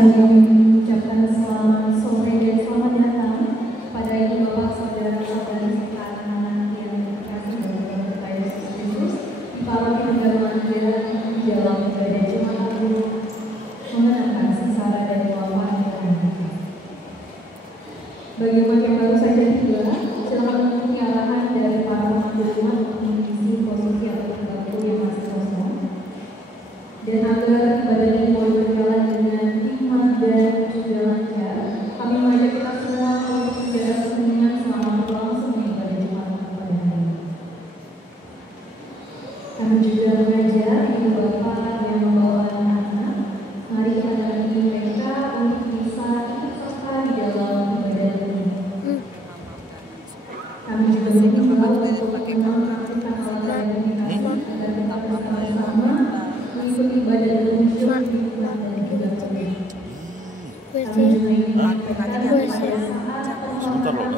selanjutnya mengucapkan selamat sore dan selamat datang pada ibu bapak saudara-saudari serta anak-anak yang terkasih dalam Tuhan Yesus Kristus di paroki Pengaruan di dalam ibadah Jumat Agung mengenangkan sengsara dan wafat Tuhan. Bagi umat yang baru saja tiba, silakan mengikuti arahan dari para pemandu rumah untuk mengisi posisi atau tempat yang masih kosong. Dan agar ibadah ini boleh berjalan dengan hikmat dan juga lancar, kami mengajak kita semua untuk menjaga keheningan selama berlangsungnya ibadah Jumat pada hari ini. Kami juga mengajak ibu bapak yang membawa anak-anak, mari kita didik mereka untuk bisa ikut serta di dalam ibadah ini. Kami juga mengimbau untuk melakukan hal-hal yang dikasih agar kita bersama-sama mengikuti ibadah bermusyuk di rumah dan juga rumah. Kami juga ingin menyampaikan pada saat persoalan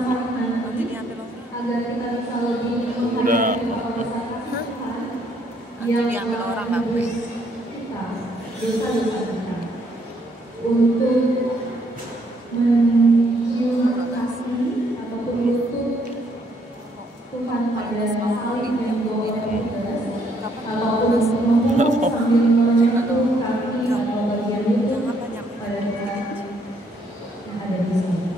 agar kita bisa lebih menghadapi persoalan yang menembus kita, dosa-dosa kita, untuk mencium kasih ataupun lutut Tuhan pada saling membawa Petrus, ataupun ngomong sambil menyentuh kaki atau bagian lutut pada kita yang ada di sini.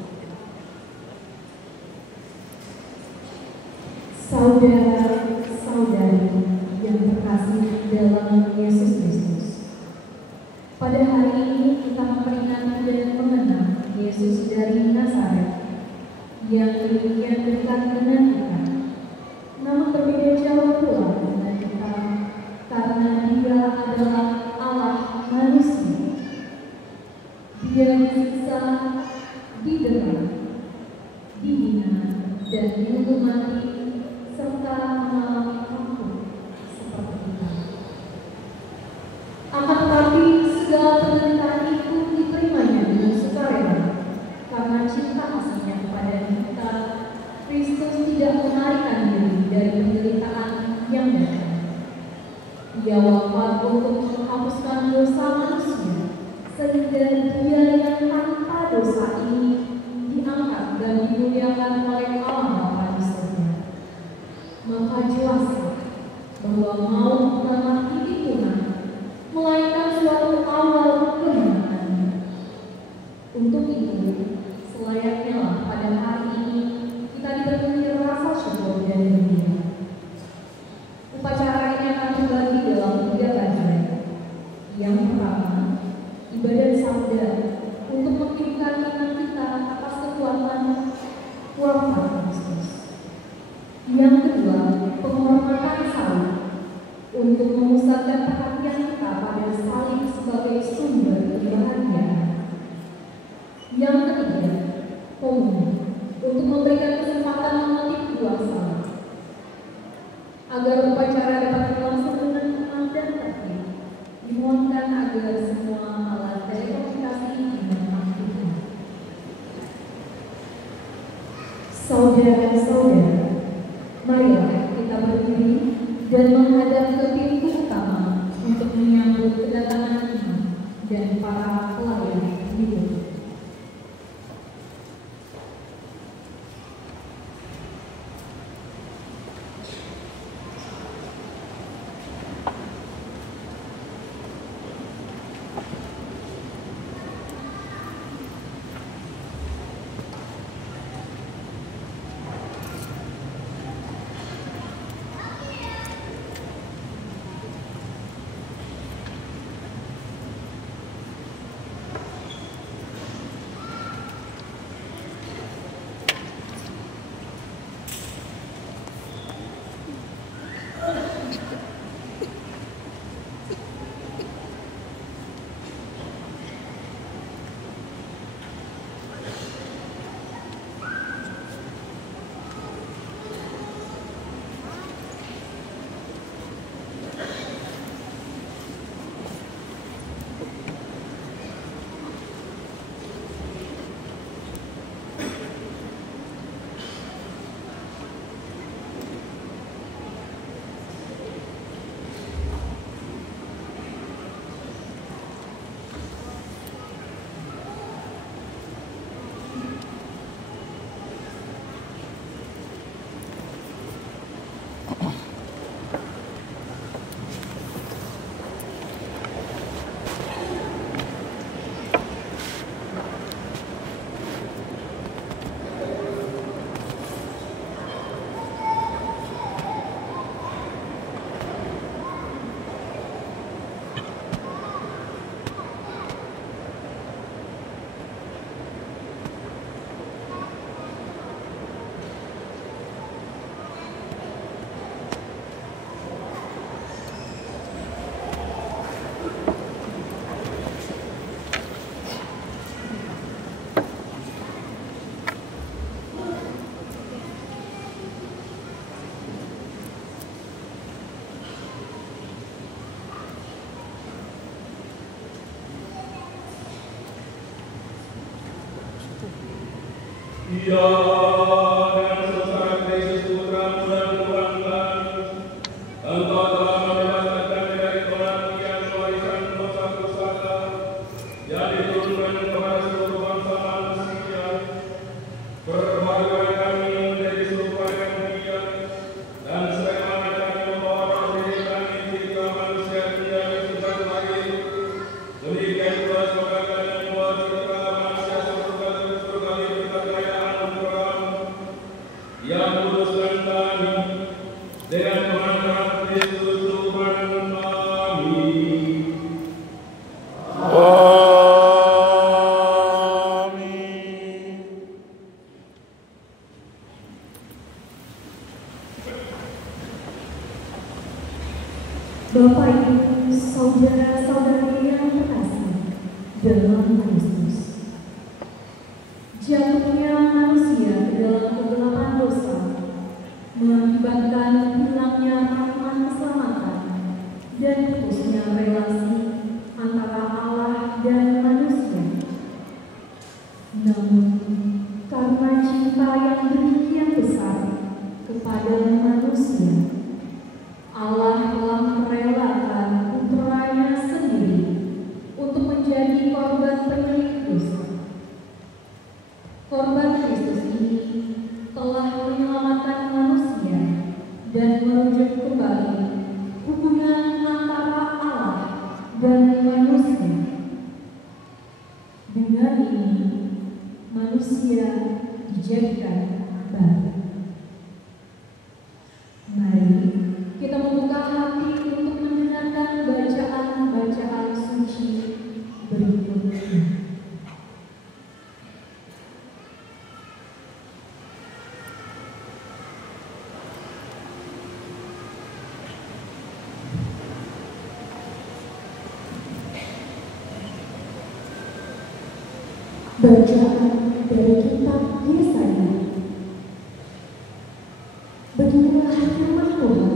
Saudara-saudari yang terkasih dalam Yesus Kristus, pada hari ini kita memperingati dan mengenang Yesus dari Nazaret yang demikian dekat dengan kita. Namun berbeda jauh pula dengan kita karena Dia adalah Allah manusia. Dia disiksa, didera, dihina, dan dihukum mati serta mengalami takut seperti kita. Akan tetapi segala penderitaan itu diterimanya dengan sukarela karena cinta kasihnya kepada kita. Kristus tidak melarikan diri dari penderitaan yang datang. Dia wafat untuk menghapuskan dosa manusia, sehingga Dia yang tanpa dosa ini diangkat dan dimuliakan oleh Allah Bapa di surga. Maka jelaslah bahwa maut bukanlah titik punah, melainkan suatu awal kemenangan. Untuk itu, selayaknya lah pada hari ini kita dipenuhi rasa syukur dan gembira. Upacara ini akan terbagi dalam 3 bagian. Yang pertama, ibadah sabda untuk mengirimkan iman kita atas kekuatan wafat Kristus. Yang kedua, penghormatan salib untuk memusatkan perhatian kita pada salib sebagai sumber kebahagiaan. Yang ketiga, komunion untuk memberikan kesempatan memetik buah salib. Agar upacara dapat berlangsung dengan tenang dan tertib, dimohonkan agar semua alat telekomunikasi dimatikan. Saudara-saudara, marilah kita berdiri dan menghadap ke pintu utama untuk menyambut kedatangan imam dan para pelayan hidup. Ia dengan sesaat Yesus Putra-Mu dan Tuhan kami, Engkau telah membebaskan kami dari kematian warisan dosa pusaka yang diturunkan kepada seluruh bangsa manusia. Perbahagian kami menjadi serupa dengan Dia, dan sebagaimana kami membawa roh diri kami ketika manusia tinggal di sejak lahir, demikian pula semoga kami membawa citra manusia surga hidup kekayaan Engkau yang kuduskan kami dengan pengantaran Kristus Tuhan kami. Bapak Ibu, saudara-saudari yang terkasih dalam Kristus, jatuhnya manusia ke dalam kegelapan dosa mengakibatkan hilangnya rahmat keselamatan dan putusnya relasi antara Allah dan manusia. Namun, karena cinta yang demikian besar kepada manusia, Allah telah merelakan putranya sendiri untuk menjadi korban penyelip dosa. Korban Kristus ini telah menyelamatkan manusia dan merujuk kembali hubungan antara Allah dan manusia. Dengan ini, manusia dijadikan baru. Mari kita membuka hati untuk mendengarkan bacaan-bacaan suci berikutnya. Bacaan dari kitab Yesaya. Beginilah firman Tuhan.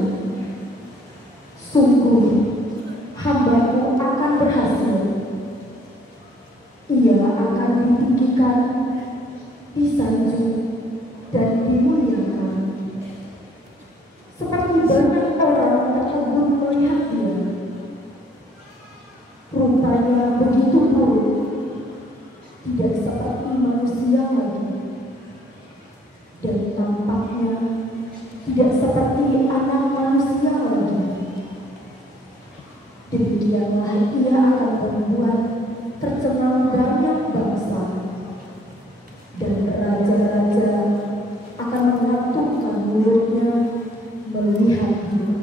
Sungguh, hamba-Mu akan berhasil. Ia akan ditinggikan, disanjung, dan dimuliakan. Seperti banyak orang terkagum melihat Dia. Rupanya begitu buruk, tidak seperti manusia lagi, dan tampaknya tidak seperti anak manusia lagi. Demikianlah Ia akan membuat tercengang banyak bangsa, dan raja-raja akan mengatupkan mulutnya melihat Dia.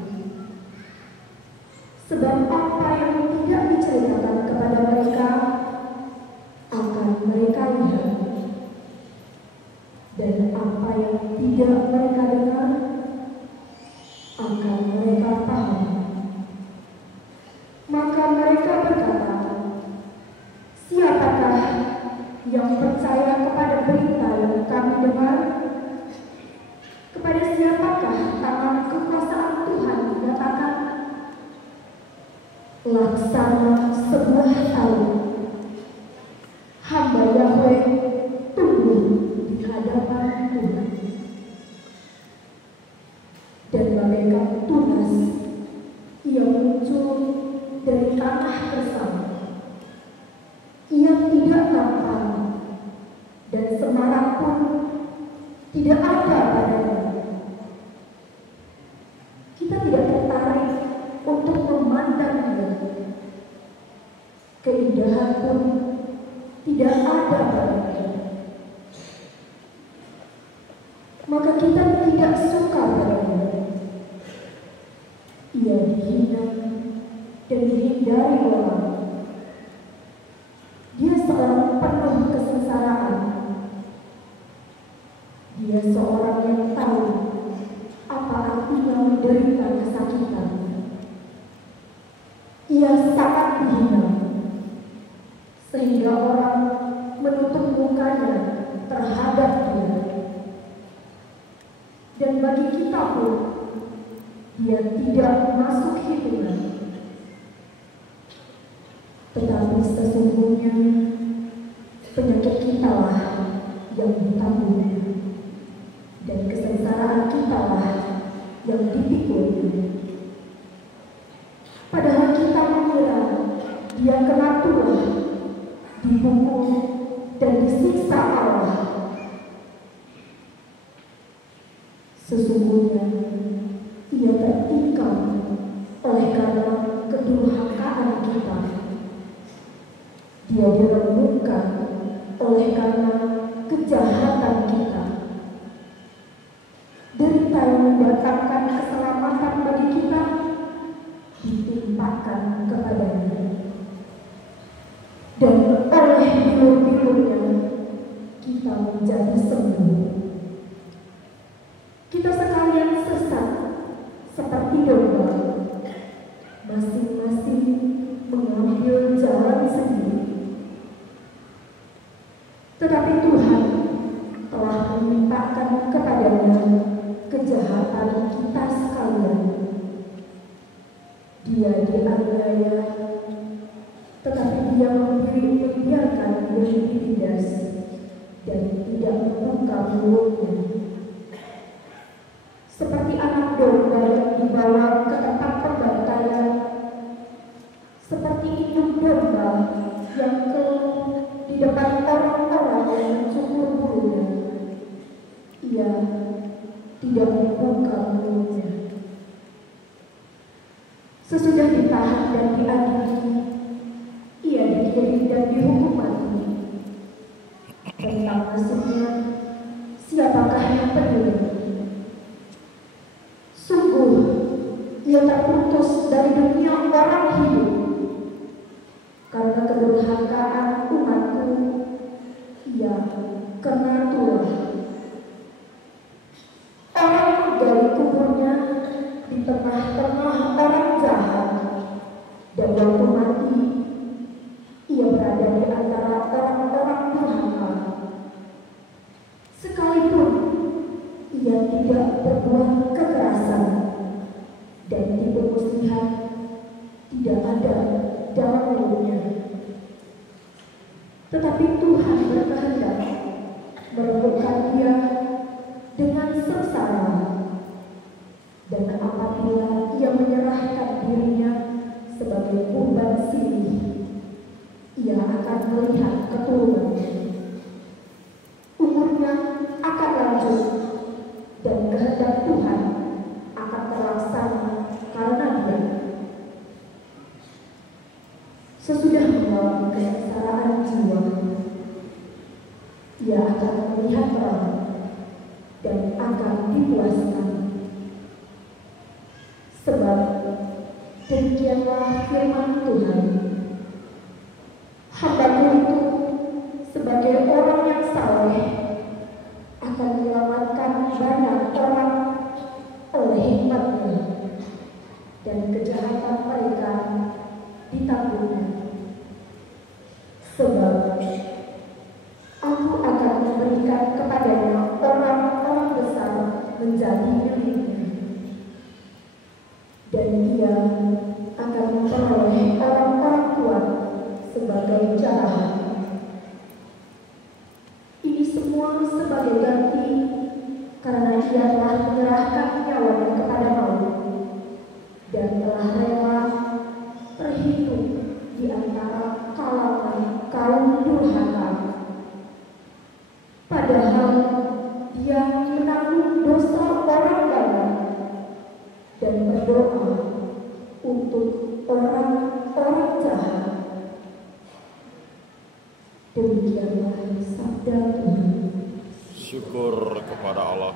Sebab apa yang tidak diceritakan kepada mereka akan mereka lihat, dan apa yang tidak mereka dengar akan mereka paham. Maka mereka berkata, siapakah yang percaya kepada berita yang kami dengar? Kepada siapakah tangan kekuasaan Tuhan dinyatakan? Laksana sebuah tahun, hamba Yahweh tumbuh di hadapan Tuhan, dan bagaikan tunas Ia muncul dari tanah bersama. Ia tidak tampan, dan semarak pun tidak ada padanya. Kita tidak tertarik untuk memandang Dia. Keindahan pun tidak ada padanya. Maka kita tidak suka padanya. Ia dihina dan dihindari orang. Dia seorang penuh kesengsaraan. Dia seorang yang tahu apa artinya menderita kesakitan. Ia sangat dihina, sehingga orang menutup mukanya terhadap Dia. Dan bagi kita pun, Dia tidak masuk hitungan. Tetapi sesungguhnya penyakit kita lah yang ditanggung, dan kesengsaraan kita lah yang dipikulnya. Padahal kita mengira dia kena tulah, dipukul dan disiksa Allah. Sesungguhnya ia tertikam oleh karena kedurhakaan kita. Dia diremukkan oleh karena kejahatan kita. Derita yang mendatangkan keselamatan bagi kita ditimpakan kepadanya, dan oleh bilur-bilurnya kita menjadi sembuh. Kita sekalian sesat seperti domba, masing-masing mengambil jalan sendiri. Tetapi Tuhan telah menimpakan kepadanya kejahatan kita sekalian. Dia dianiaya, tetapi dia membiarkan diri ditindas dan tidak membuka mulutnya. Seperti anak domba yang dibawa ke tempat pembantaian, seperti induk domba yang keluh di depan orang-orang yang mencukur bulunya, ia tidak membuka mulutnya. Sesudah ditahan dan diadili, ia dikirim dan dihukum mati. Tentang nasibnya, siapakah yang peduli? Sungguh, ia terputus dari dunia orang hidup. Karena kedurhakaan umatku, ia kena tulah. Orang menggali kuburnya di tengah-tengah orang jahat, dan waktu mati, ia berada di antara orang-orang durhaka. Sekalipun ia tidak berbuat kekerasan, dan tipu muslihat tidak ada dalam mulutnya. Tetapi Tuhan berkehendak meremukkan dia dengan sengsara, dan apabila ia menyerahkan dirinya sebagai kurban silih, ia akan melihat keturunannya. Umurnya akan lanjut, dan kehendak Tuhan akan terlaksana karena dia. Sesudah mengalami kesengsaraan jiwa, ia akan melihat terang dan akan dipuaskan. Sebab demikianlah firman Tuhan, hamba-Ku itu sebagai orang yang saleh akan menyelamatkan banyak orang oleh hikmat-Nya, dan kejahatan mereka ditanggungnya. Sebab Aku akan memberikan kepadanya orang-orang besar menjadi miliknya, dan ia akan memperoleh orang-orang kuat sebagai jarahan. Ini semua sebagai ganti karena ia telah menyerahkan nyawanya kepada maut, dan telah rela terhitung di antara kalangan kaum durhaka. Padahal dia menanggung dosa orang banyak dan berdoa untuk orang-orang jahat. Demikianlah sabda Tuhan. Syukur kepada Allah.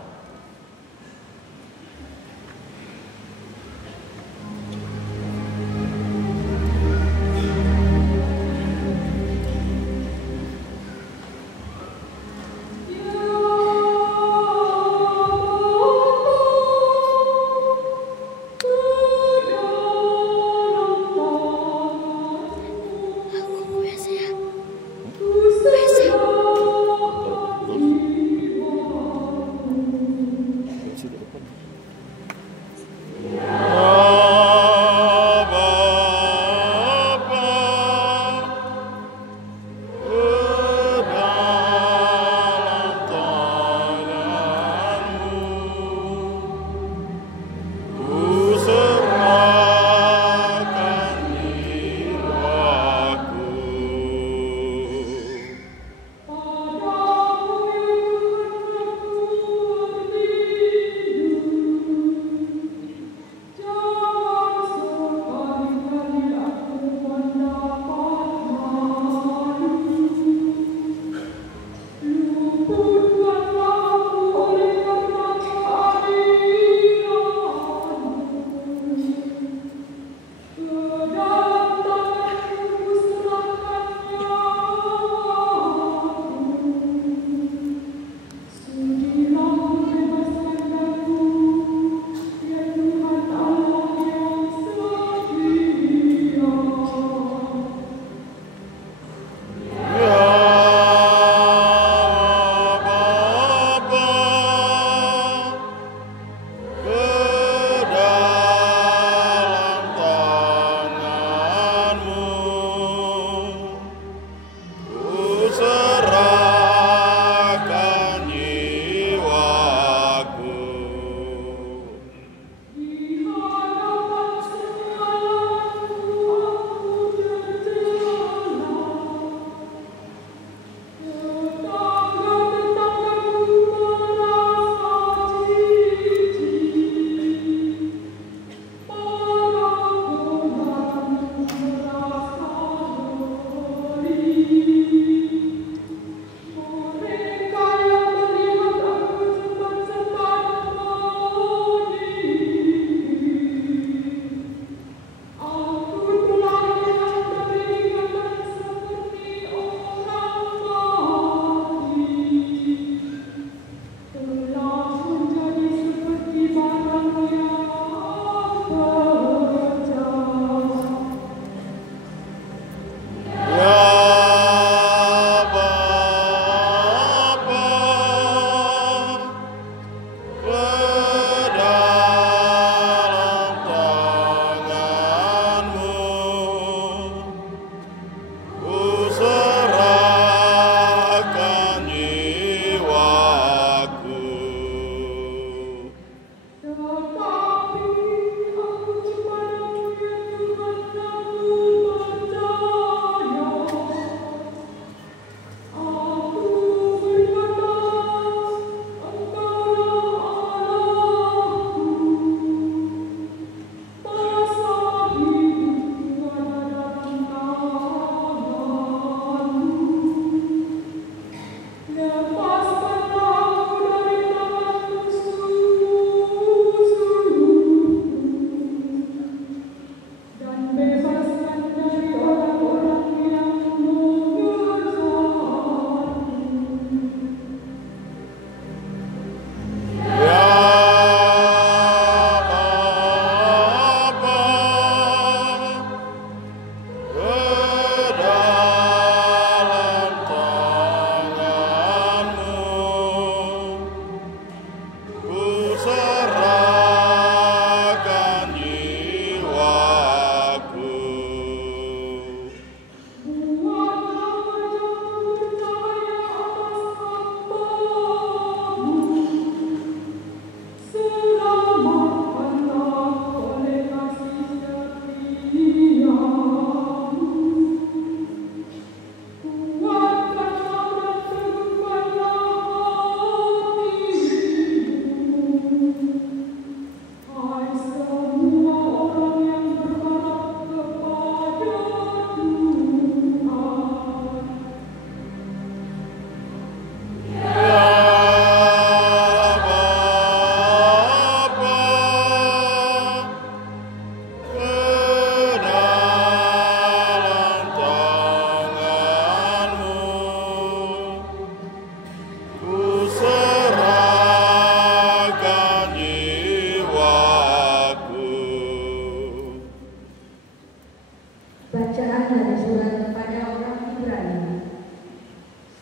Bacaan dari surat kepada orang Ibrani.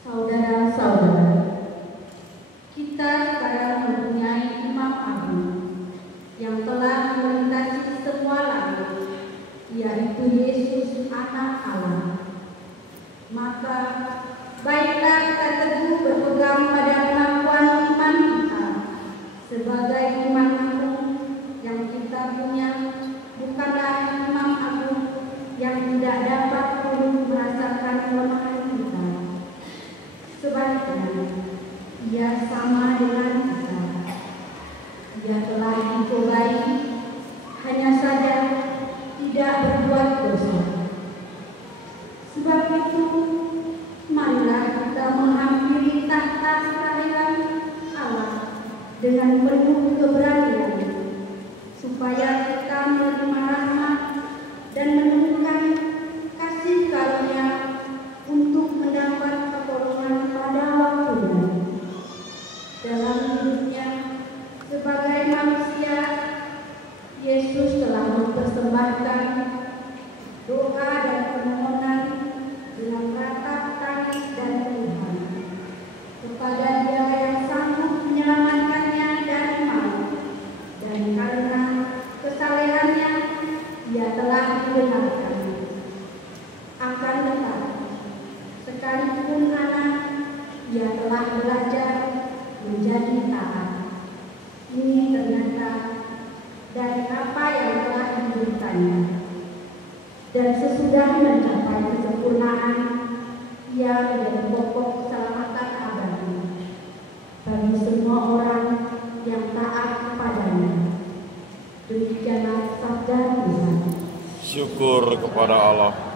Saudara-saudara, kita sekarang mempunyai Imam Agung yang telah melintasi semua langit, yaitu Yesus Anak Allah. Maka baiklah kita teguh berpegang pada pengakuan iman kita sebagai iman agung yang kita punya, bukanlah Imam Agung yang tidak dapat pun merasakan kelemahan kita. Sebaliknya, ia sama dengan kita. Ia telah dicobai, hanya saja tidak berbuat dosa. Sebab itu, marilah kita menghampiri tahta kehadiran Allah dengan penuh keberanian, supaya kita menerima rahmat dan menemukan kasih karunia untuk mendapat pertolongan pada waktunya. Dalam hidupnya sebagai manusia, Yesus telah mempersembahkan doa dan permohonan dengan ratap tangis dan Tuhan kepada Dia yang sanggup menyelamatkannya dari maut, dan karena kesalehannya Ia telah dibenarkan. Akan tetapi, sekalipun anak, Ia telah belajar menjadi taat. Ini ternyata dari apa yang telah diberikannya. Dan sesudah mencapai kesempurnaan, Ia menjadi pokok keselamatan abadi bagi semua orang yang taat kepadanya. Demikianlah sabda Tuhan. Syukur kepada Allah.